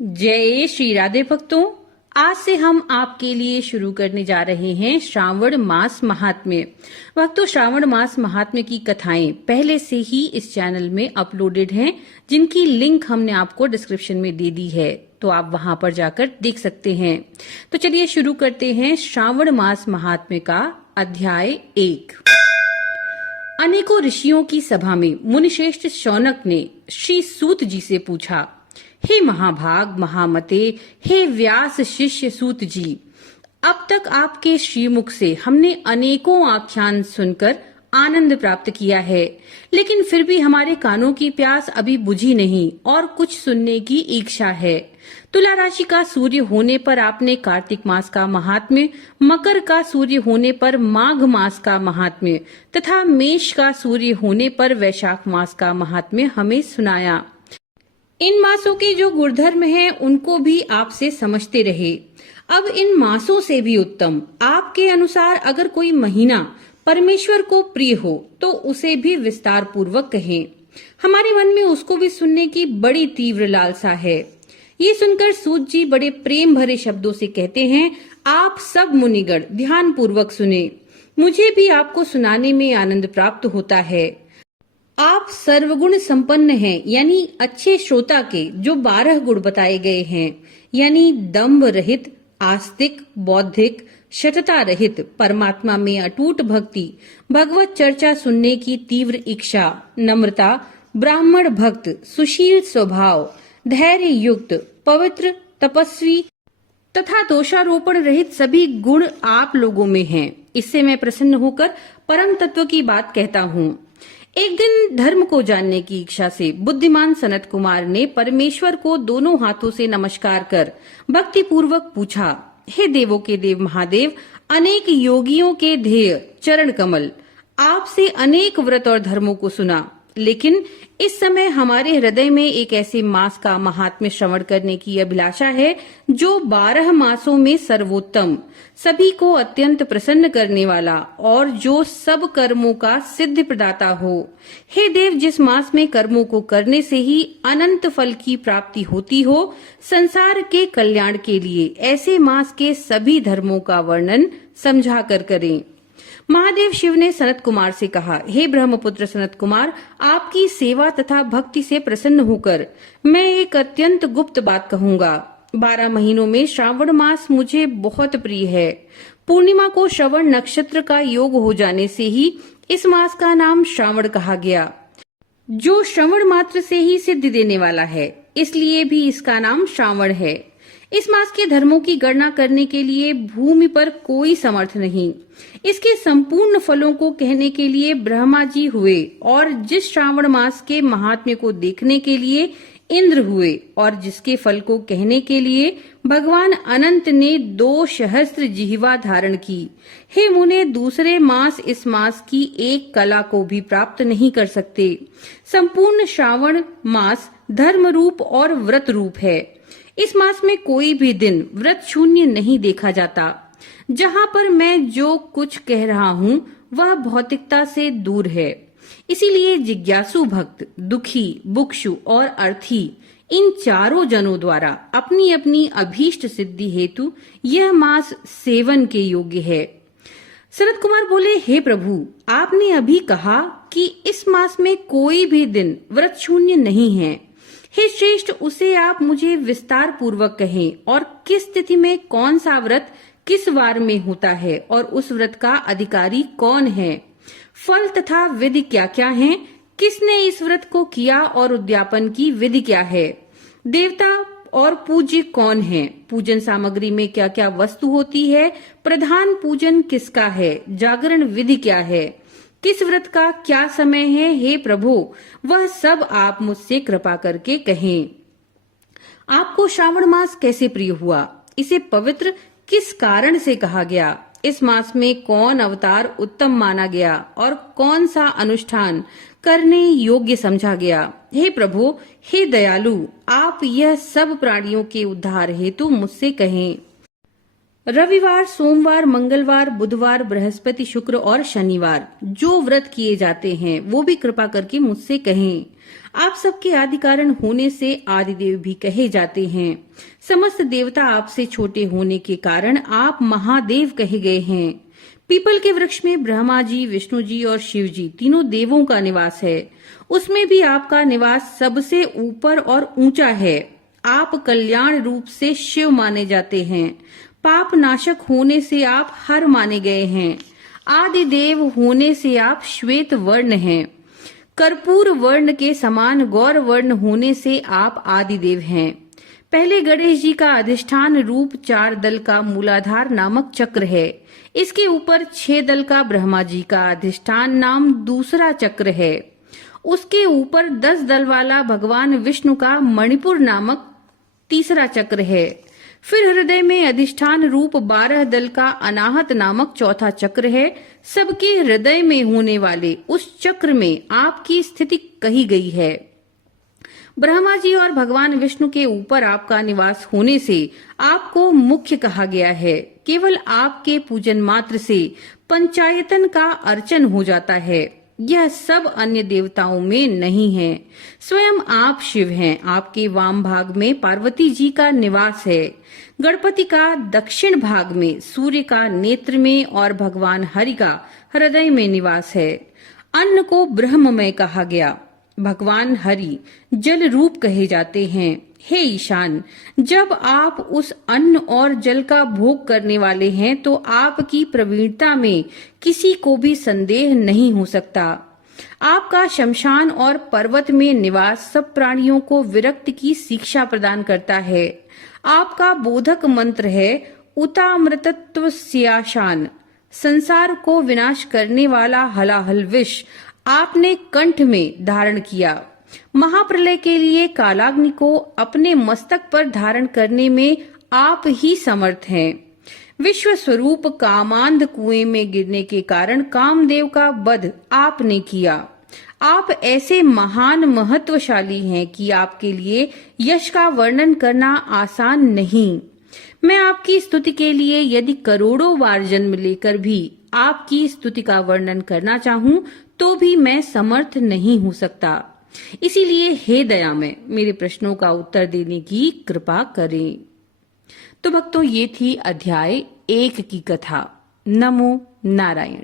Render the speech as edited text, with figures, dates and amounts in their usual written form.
जय श्री राधे भक्तों, आज से हम आपके लिए शुरू करने जा रहे हैं श्रावण मास महात्म्य। भक्तों, श्रावण मास महात्म्य की कथाएं पहले से ही इस चैनल में अपलोडेड हैं, जिनकी लिंक हमने आपको डिस्क्रिप्शन में दे दी है, तो आप वहां पर जाकर देख सकते हैं। तो चलिए शुरू करते हैं श्रावण मास महात्म्य का अध्याय 1। अनेकों ऋषियों की सभा में मुनिश्रेष्ठ शौनक ने श्री सूत जी से पूछा, हे महाभाग महामते, हे व्यास शिष्य सूत जी, अब तक आपके श्रीमुख से हमने अनेकों आख्यान सुनकर आनंद प्राप्त किया है, लेकिन फिर भी हमारे कानों की प्यास अभी बुझी नहीं और कुछ सुनने की इच्छा है। तुला राशि का सूर्य होने पर आपने कार्तिक मास का महात्म्य, मकर का सूर्य होने पर माघ मास का महात्म्य तथा मेष का सूर्य होने पर वैशाख मास का महात्म्य हमें सुनाया। इन मासों के जो गुणधर्म हैं उनको भी आपसे समझते रहे। अब इन मासों से भी उत्तम आपके अनुसार अगर कोई महीना परमेश्वर को प्रिय हो तो उसे भी विस्तार पूर्वक कहें। हमारे मन में उसको भी सुनने की बड़ी तीव्र लालसा है। ये सुनकर सूत जी बड़े प्रेम भरे शब्दों से कहते हैं, आप सब मुनिगण ध्यान पूर्वक सुने, मुझे भी आपको सुनाने में आनंद प्राप्त होता है। आप सर्वगुण संपन्न हैं, यानी अच्छे श्रोता के जो 12 गुण बताए गए हैं, यानी दंभ रहित, आस्तिक, बौद्धिक, शठता रहित, परमात्मा में अटूट भक्ति, भगवत चर्चा सुनने की तीव्र इच्छा, नम्रता, ब्राह्मण भक्त, सुशील स्वभाव, धैर्य युक्त, पवित्र, तपस्वी तथा दोषारोपण रहित सभी गुण आप लोगों में हैं। इससे मैं प्रसन्न होकर परम तत्व की बात कहता हूँ। एक दिन धर्म को जानने की इच्छा से बुद्धिमान सनत कुमार ने परमेश्वर को दोनों हाथों से नमस्कार कर भक्ति पूर्वक पूछा, हे देवों के देव महादेव, अनेक योगियों के ध्येय चरण कमल, आपसे अनेक व्रत और धर्मों को सुना, लेकिन इस समय हमारे हृदय में एक ऐसे मास का महात्म्य श्रवण करने की अभिलाषा है जो 12 मासों में सर्वोत्तम, सभी को अत्यंत प्रसन्न करने वाला और जो सब कर्मों का सिद्ध प्रदाता हो। हे देव, जिस मास में कर्मों को करने से ही अनंत फल की प्राप्ति होती हो, संसार के कल्याण के लिए ऐसे मास के सभी धर्मों का वर्णन समझा कर करें। महादेव शिव ने सनत कुमार से कहा, हे ब्रह्मपुत्र सनत कुमार, आपकी सेवा तथा भक्ति से प्रसन्न होकर मैं एक अत्यंत गुप्त बात कहूंगा। 12 महीनों में श्रावण मास मुझे बहुत प्रिय है। पूर्णिमा को श्रवण नक्षत्र का योग हो जाने से ही इस मास का नाम श्रावण कहा गया, जो श्रवण मात्र से ही सिद्धि देने वाला है, इसलिए भी इसका नाम श्रावण है। इस मास के धर्मों की गणना करने के लिए भूमि पर कोई समर्थ नहीं। इसके संपूर्ण फलों को कहने के लिए ब्रह्मा जी हुए और जिस श्रावण मास के महात्म्य को देखने के लिए इंद्र हुए और जिसके फल को कहने के लिए भगवान अनंत ने 2 सहस्त्र जिह्वा धारण की। हे मुने, दूसरे मास इस मास की एक कला को भी प्राप्त नहीं कर सकते। संपूर्ण श्रावण मास धर्म रूप और व्रत रूप है। इस मास में कोई भी दिन व्रत शून्य नहीं देखा जाता। जहाँ पर मैं जो कुछ कह रहा हूँ वह भौतिकता से दूर है। इसीलिए जिज्ञासु भक्त, दुखी, बुक्षु और अर्थी, इन चारों जनों द्वारा अपनी अपनी अभीष्ट सिद्धि हेतु यह मास सेवन के योग्य है। सनत कुमार बोले, हे प्रभु, आपने अभी कहा कि इस मास में कोई भी दिन व्रत शून्य नहीं है। हे श्रेष्ठ, उसे आप मुझे विस्तार पूर्वक कहें और किस स्थिति में कौन सा व्रत किस वार में होता है और उस व्रत का अधिकारी कौन है, फल तथा विधि क्या क्या हैं, किसने इस व्रत को किया और उद्यापन की विधि क्या है, देवता और पूज्य कौन है, पूजन सामग्री में क्या क्या वस्तु होती है, प्रधान पूजन किसका है, जागरण विधि क्या है, किस व्रत का क्या समय है, हे प्रभु, वह सब आप मुझसे कृपा करके कहें। आपको श्रावण मास कैसे प्रिय हुआ, इसे पवित्र किस कारण से कहा गया, इस मास में कौन अवतार उत्तम माना गया और कौन सा अनुष्ठान करने योग्य समझा गया। हे प्रभु, हे दयालु, आप यह सब प्राणियों के उद्धार हेतु मुझसे कहें। रविवार, सोमवार, मंगलवार, बुधवार, बृहस्पति, शुक्र और शनिवार जो व्रत किए जाते हैं वो भी कृपा करके मुझसे कहें। आप सबके आदि कारण होने से आदिदेव भी कहे जाते हैं। समस्त देवता आपसे छोटे होने के कारण आप महादेव कहे गए हैं। पीपल के वृक्ष में ब्रह्मा जी, विष्णु जी और शिव जी तीनों देवों का निवास है। उसमें भी आपका निवास सबसे ऊपर और ऊंचा है। आप कल्याण रूप से शिव माने जाते हैं। पाप नाशक होने से आप हर माने गए हैं। आदि देव होने से आप श्वेत वर्ण हैं। कर्पूर वर्ण के समान गौर वर्ण होने से आप आदि देव हैं। पहले गणेश जी का अधिष्ठान रूप 4 दल का मूलाधार नामक चक्र है। इसके ऊपर 6 दल का ब्रह्मा जी का अधिष्ठान नाम दूसरा चक्र है। उसके ऊपर 10 दल वाला भगवान विष्णु का मणिपुर नामक तीसरा चक्र है। फिर हृदय में अधिष्ठान रूप 12 दल का अनाहत नामक चौथा चक्र है। सबके हृदय में होने वाले उस चक्र में आपकी स्थिति कही गई है। ब्रह्मा जी और भगवान विष्णु के ऊपर आपका निवास होने से आपको मुख्य कहा गया है। केवल आपके पूजन मात्र से पंचायतन का अर्चन हो जाता है। यह सब अन्य देवताओं में नहीं है। स्वयं आप शिव हैं। आपके वाम भाग में पार्वती जी का निवास है। गणपति का दक्षिण भाग में, सूर्य का नेत्र में और भगवान हरि का हृदय में निवास है। अन्न को ब्रह्ममय कहा गया। भगवान हरि जल रूप कहे जाते हैं। हे ईशान, जब आप उस अन्न और जल का भोग करने वाले हैं तो आपकी प्रवीणता में किसी को भी संदेह नहीं हो सकता। आपका शमशान और पर्वत में निवास सब प्राणियों को विरक्ति की शिक्षा प्रदान करता है। आपका बोधक मंत्र है उतामृतत्व स्याशान। संसार को विनाश करने वाला हलाहल विष आपने कंठ में धारण किया। महाप्रलय के लिए कालाग्नि को अपने मस्तक पर धारण करने में आप ही समर्थ हैं। विश्व स्वरूप कामांध कुएं में गिरने के कारण कामदेव का वध आपने किया। आप ऐसे महान महत्वशाली हैं कि आपके लिए यश का वर्णन करना आसान नहीं। मैं आपकी स्तुति के लिए यदि करोड़ों बार जन्म लेकर भी आपकी स्तुति का वर्णन करना चाहूं तो भी मैं समर्थ नहीं हो सकता। इसीलिए हे दयामय, मेरे प्रश्नों का उत्तर देने की कृपा करें। तो भक्तों, ये थी अध्याय 1 की कथा। नमो नारायण।